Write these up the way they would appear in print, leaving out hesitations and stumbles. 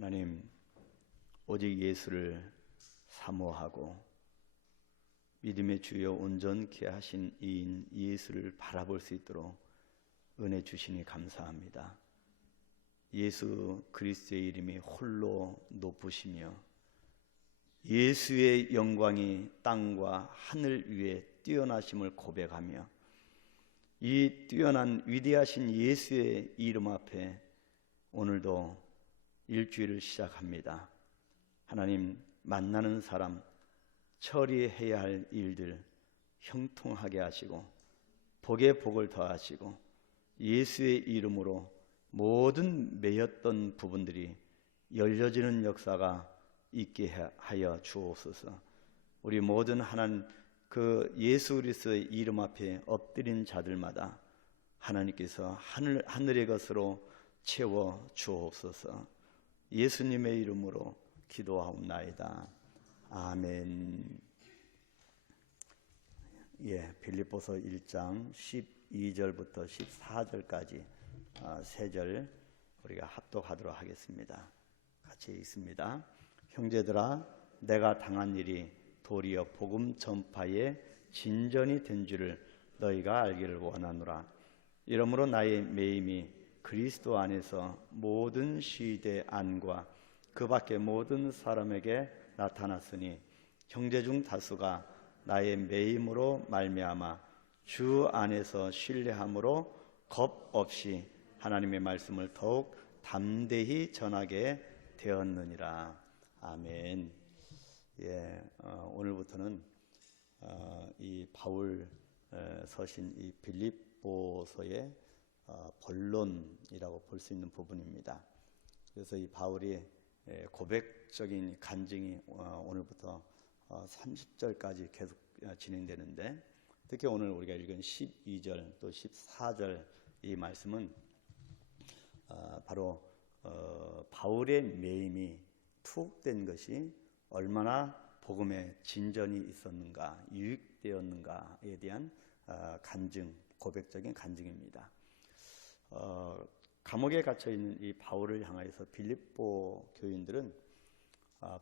하나님, 오직 예수를 사모하고 믿음의 주여 온전케 하신 이인 예수를 바라볼 수 있도록 은혜 주시니 감사합니다. 예수 그리스도의 이름이 홀로 높으시며 예수의 영광이 땅과 하늘 위에 뛰어나심을 고백하며 이 뛰어난 위대하신 예수의 이름 앞에 오늘도 일주일을 시작합니다. 하나님, 만나는 사람, 처리해야 할 일들 형통하게 하시고 복에 복을 더하시고 예수의 이름으로 모든 매였던 부분들이 열려지는 역사가 있게 하여 주옵소서. 우리 모든 하나님 그 예수 그리스도의 이름 앞에 엎드린 자들마다 하나님께서 하늘의 것으로 채워 주옵소서. 예수님의 이름으로 기도하옵나이다. 아멘. 빌립보서 1장 12절부터 14절까지 세 절 우리가 합독하도록 하겠습니다. 같이 읽습니다. 형제들아, 내가 당한 일이 도리어 복음 전파의 진전이 된 줄을 너희가 알기를 원하노라. 이러므로 나의 매임이 그리스도 안에서 모든 시대 안과 그 밖에 모든 사람에게 나타났으니 형제 중 다수가 나의 매임으로 말미암아 주 안에서 신뢰함으로 겁 없이 하나님의 말씀을 더욱 담대히 전하게 되었느니라. 아멘. 오늘부터는 이 바울 서신 이 빌립보서의 본론이라고 볼 수 있는 부분입니다. 그래서 이 바울이 고백적인 간증이 오늘부터 30절까지 계속 진행되는데, 특히 오늘 우리가 읽은 12절 또 14절 이 말씀은 바로 바울의 매임이 투옥된 것이 얼마나 복음의 진전이 있었는가, 유익되었는가에 대한 간증, 고백적인 간증입니다. 감옥에 갇혀 있는 이 바울을 향하여서 빌립보 교인들은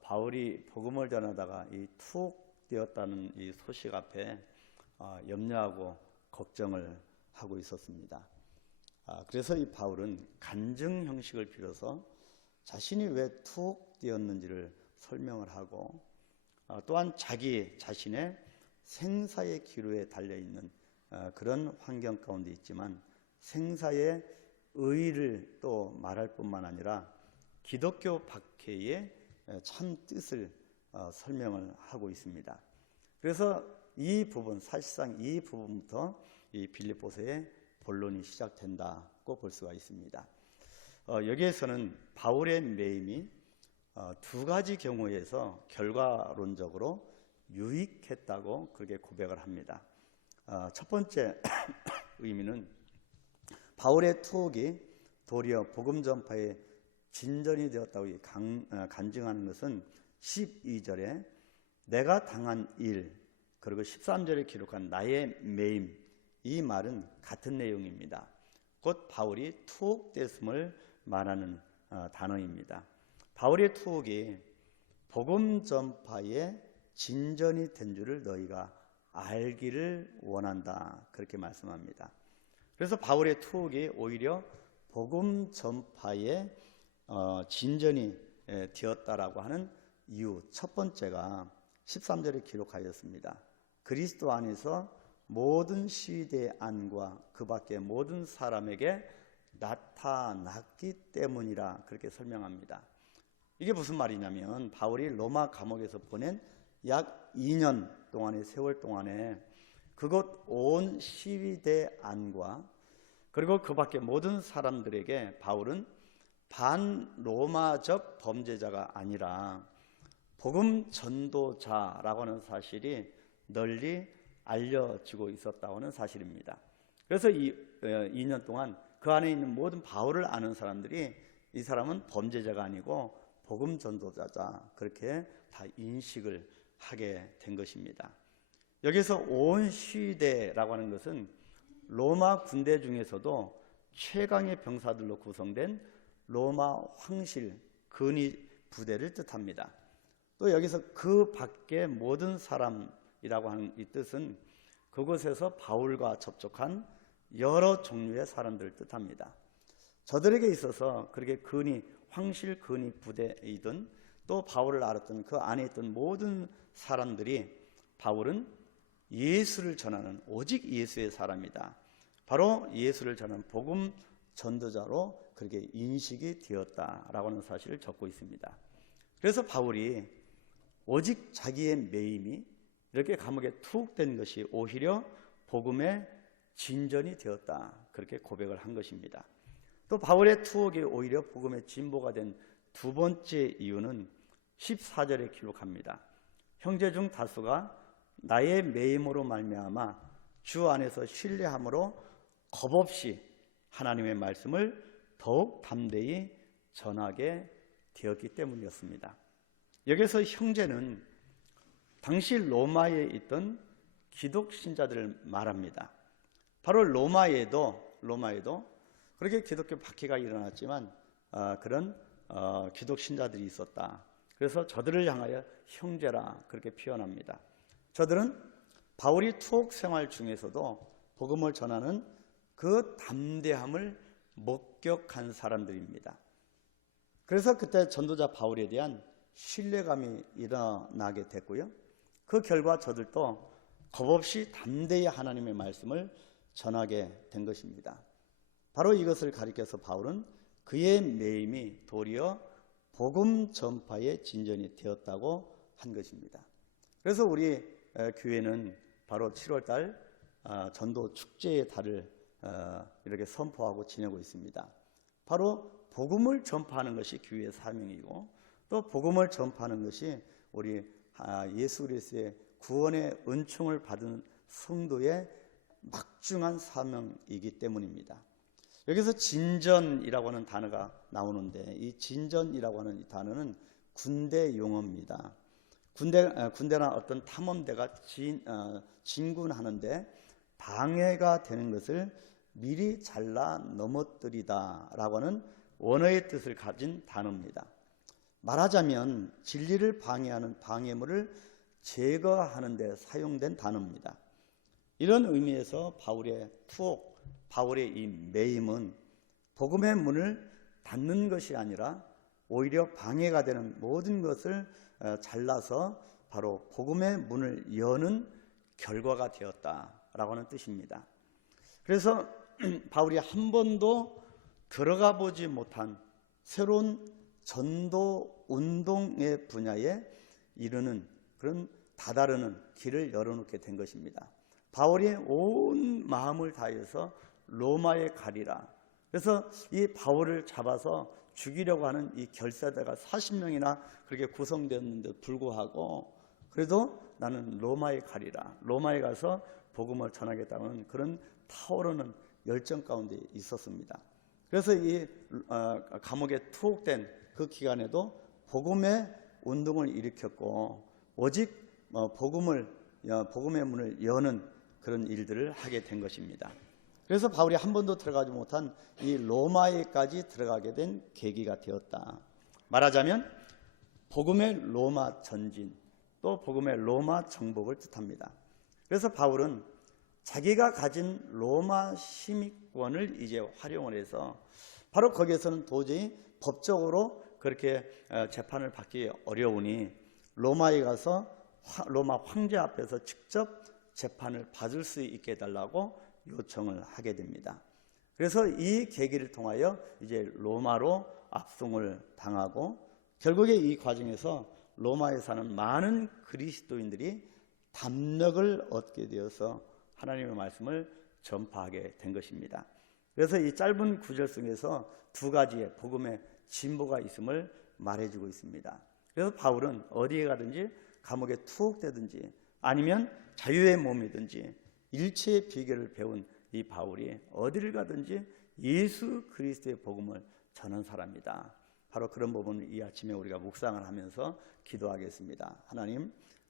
바울이 복음을 전하다가 이 투옥되었다는 이 소식 앞에 염려하고 걱정을 하고 있었습니다. 그래서 이 바울은 간증 형식을 빌어서 자신이 왜 투옥되었는지를 설명을 하고 또한 자기 자신의 생사의 기로에 달려있는 그런 환경 가운데 있지만 생사의 의의를 또 말할 뿐만 아니라 기독교 박해의 참 뜻을 설명을 하고 있습니다. 그래서 이 부분, 사실상 이 부분부터 이 빌립보서의 본론이 시작된다고 볼 수가 있습니다. 여기에서는 바울의 매임이 두 가지 경우에서 결과론적으로 유익했다고 그렇게 고백을 합니다. 첫 번째 의미는 바울의 투옥이 도리어 복음 전파의 진전이 되었다고 간증하는 것은 12절에 내가 당한 일, 그리고 13절에 기록한 나의 매임, 이 말은 같은 내용입니다. 곧 바울이 투옥됐음을 말하는 단어입니다. 바울의 투옥이 복음 전파의 진전이 된 줄을 너희가 알기를 원한다, 그렇게 말씀합니다. 그래서 바울의 투옥이 오히려 복음 전파의 진전이 되었다라고 하는 이유, 첫 번째가 13절에 기록하였습니다. 그리스도 안에서 모든 시대 안과 그 밖에 모든 사람에게 나타났기 때문이라, 그렇게 설명합니다. 이게 무슨 말이냐면 바울이 로마 감옥에서 보낸 약 2년 동안의 세월 동안에 그곳 온 시대 안과 그리고 그 밖에 모든 사람들에게 바울은 반로마적 범죄자가 아니라 복음 전도자라고 하는 사실이 널리 알려지고 있었다고 하는 사실입니다. 그래서 이 2년 동안 그 안에 있는 모든 바울을 아는 사람들이 이 사람은 범죄자가 아니고 복음 전도자자, 그렇게 다 인식을 하게 된 것입니다. 여기서 온 시대라고 하는 것은 로마 군대 중에서도 최강의 병사들로 구성된 로마 황실, 근위 부대를 뜻합니다. 또 여기서 그 밖의 모든 사람이라고 하는 이 뜻은 그곳에서 바울과 접촉한 여러 종류의 사람들을 뜻합니다. 저들에게 있어서 그렇게 황실 근위 부대이든 또 바울을 알았던 그 안에 있던 모든 사람들이 바울은 예수를 전하는 오직 예수의 사람이다, 바로 예수를 전하는 복음 전도자로 그렇게 인식이 되었다라고 하는 사실을 적고 있습니다. 그래서 바울이 오직 자기의 매임이 이렇게 감옥에 투옥된 것이 오히려 복음의 진전이 되었다, 그렇게 고백을 한 것입니다. 또 바울의 투옥이 오히려 복음의 진보가 된 두 번째 이유는 14절에 기록합니다. 형제 중 다수가 나의 매임으로 말미암아 주 안에서 신뢰함으로 겁없이 하나님의 말씀을 더욱 담대히 전하게 되었기 때문이었습니다. 여기서 형제는 당시 로마에 있던 기독 신자들을 말합니다. 바로 로마에도 그렇게 기독교 박해가 일어났지만 그런 기독 신자들이 있었다. 그래서 저들을 향하여 형제라 그렇게 표현합니다. 저들은 바울이 투옥 생활 중에서도 복음을 전하는 그 담대함을 목격한 사람들입니다. 그래서 그때 전도자 바울에 대한 신뢰감이 일어나게 됐고요. 그 결과 저들도 겁없이 담대히 하나님의 말씀을 전하게 된 것입니다. 바로 이것을 가리켜서 바울은 그의 매임이 도리어 복음 전파의 진전이 되었다고 한 것입니다. 그래서 우리 교회는 바로 7월달 전도 축제의 달을 이렇게 선포하고 지내고 있습니다. 바로 복음을 전파하는 것이 교회의 사명이고 또 복음을 전파하는 것이 우리 예수 그리스도의 구원의 은총을 받은 성도의 막중한 사명이기 때문입니다. 여기서 진전이라고 하는 단어가 나오는데 이 진전이라고 하는 이 단어는 군대 용어입니다. 군대나 어떤 탐험대가 진군하는데 방해가 되는 것을 미리 잘라 넘어뜨리다 라고 하는 원어의 뜻을 가진 단어입니다. 말하자면 진리를 방해하는 방해물을 제거하는 데 사용된 단어입니다. 이런 의미에서 바울의 투옥, 바울의 이 매임은 복음의 문을 닫는 것이 아니라 오히려 방해가 되는 모든 것을 잘라서 바로 복음의 문을 여는 결과가 되었다라고 하는 뜻입니다. 그래서 바울이 한 번도 들어가 보지 못한 새로운 전도 운동의 분야에 이르는 그런 다다르는 길을 열어놓게 된 것입니다. 바울이 온 마음을 다해서 로마에 가리라. 그래서 이 바울을 잡아서 죽이려고 하는 이 결사대가 40명이나 그렇게 구성되었는데 불구하고 그래도 나는 로마에 가리라. 로마에 가서 복음을 전하겠다는 그런 타오르는 열정 가운데 있었습니다. 그래서 이 감옥에 투옥된 그 기간에도 복음의 운동을 일으켰고 오직 복음의 문을 여는 그런 일들을 하게 된 것입니다. 그래서 바울이 한 번도 들어가지 못한 이 로마에까지 들어가게 된 계기가 되었다. 말하자면 복음의 로마 전진 또 복음의 로마 정복을 뜻합니다. 그래서 바울은 자기가 가진 로마 시민권을 이제 활용을 해서 바로 거기에서는 도저히 법적으로 그렇게 재판을 받기 어려우니 로마에 가서 로마 황제 앞에서 직접 재판을 받을 수 있게 해달라고 요청을 하게 됩니다. 그래서 이 계기를 통하여 이제 로마로 압송을 당하고 결국에 이 과정에서 로마에 사는 많은 그리스도인들이 담력을 얻게 되어서 하나님의 말씀을 전파하게 된 것입니다. 그래서 이 짧은 구절 속에서 두 가지의 복음의 진보가 있음을 말해주고 있습니다. 그래서 바울은 어디에 가든지 감옥에 투옥되든지 아니면 자유의 몸이든지 일체의 비결을 배운 이 바울이 어디를 가든지 예수 그리스도의 복음을 전한 사람이다. 바로 그런 부분을 이 아침에 우리가 묵상을 하면서 기도하겠습니다.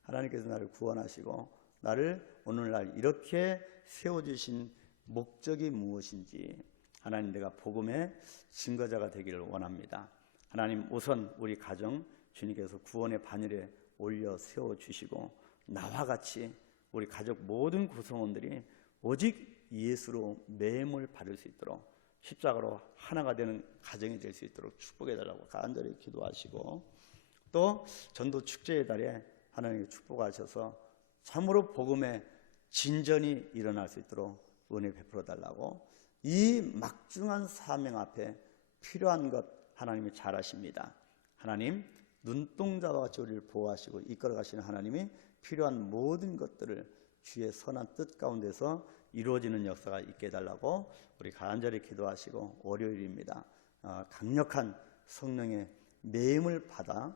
하나님께서 나를 구원하시고 나를 오늘날 이렇게 세워주신 목적이 무엇인지 하나님 내가 복음의 증거자가 되기를 원합니다. 하나님 우선 우리 가정 주님께서 구원의 반열에 올려 세워주시고 나와 같이 우리 가족 모든 구성원들이 오직 예수로 매임을 받을 수 있도록 십자가로 하나가 되는 가정이 될 수 있도록 축복해달라고 간절히 기도하시고, 또 전도 축제의 달에 하나님이 축복하셔서 참으로 복음의 진전이 일어날 수 있도록 은혜 베풀어 달라고, 이 막중한 사명 앞에 필요한 것 하나님이 잘 아십니다. 하나님 눈동자와 같이 우리를 보호하시고 이끌어 가시는 하나님이 필요한 모든 것들을 주의 선한 뜻 가운데서 이루어지는 역사가 있게 해달라고 우리 간절히 기도하시고, 월요일입니다. 강력한 성령의 매임을 받아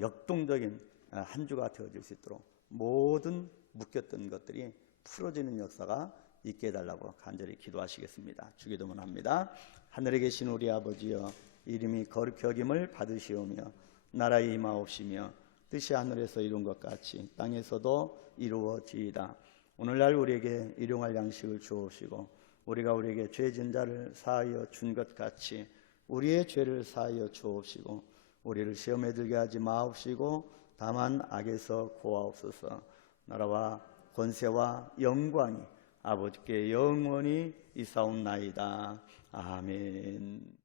역동적인 한 주가 되어질 수 있도록 모든 묶였던 것들이 풀어지는 역사가 있게 해달라고 간절히 기도하시겠습니다. 주기도문 합니다. 하늘에 계신 우리 아버지여, 이름이 거룩히 여김을 받으시오며 나라의 임하옵시며 뜻이 하늘에서 이룬 것 같이 땅에서도 이루어지이다. 오늘날 우리에게 일용할 양식을 주옵시고 우리가 우리에게 죄 진 자를 사하여 준 것 같이 우리의 죄를 사하여 주옵시고 우리를 시험에 들게 하지 마옵시고 다만 악에서 구하옵소서. 나라와 권세와 영광이 아버지께 영원히 있사옵나이다. 아멘.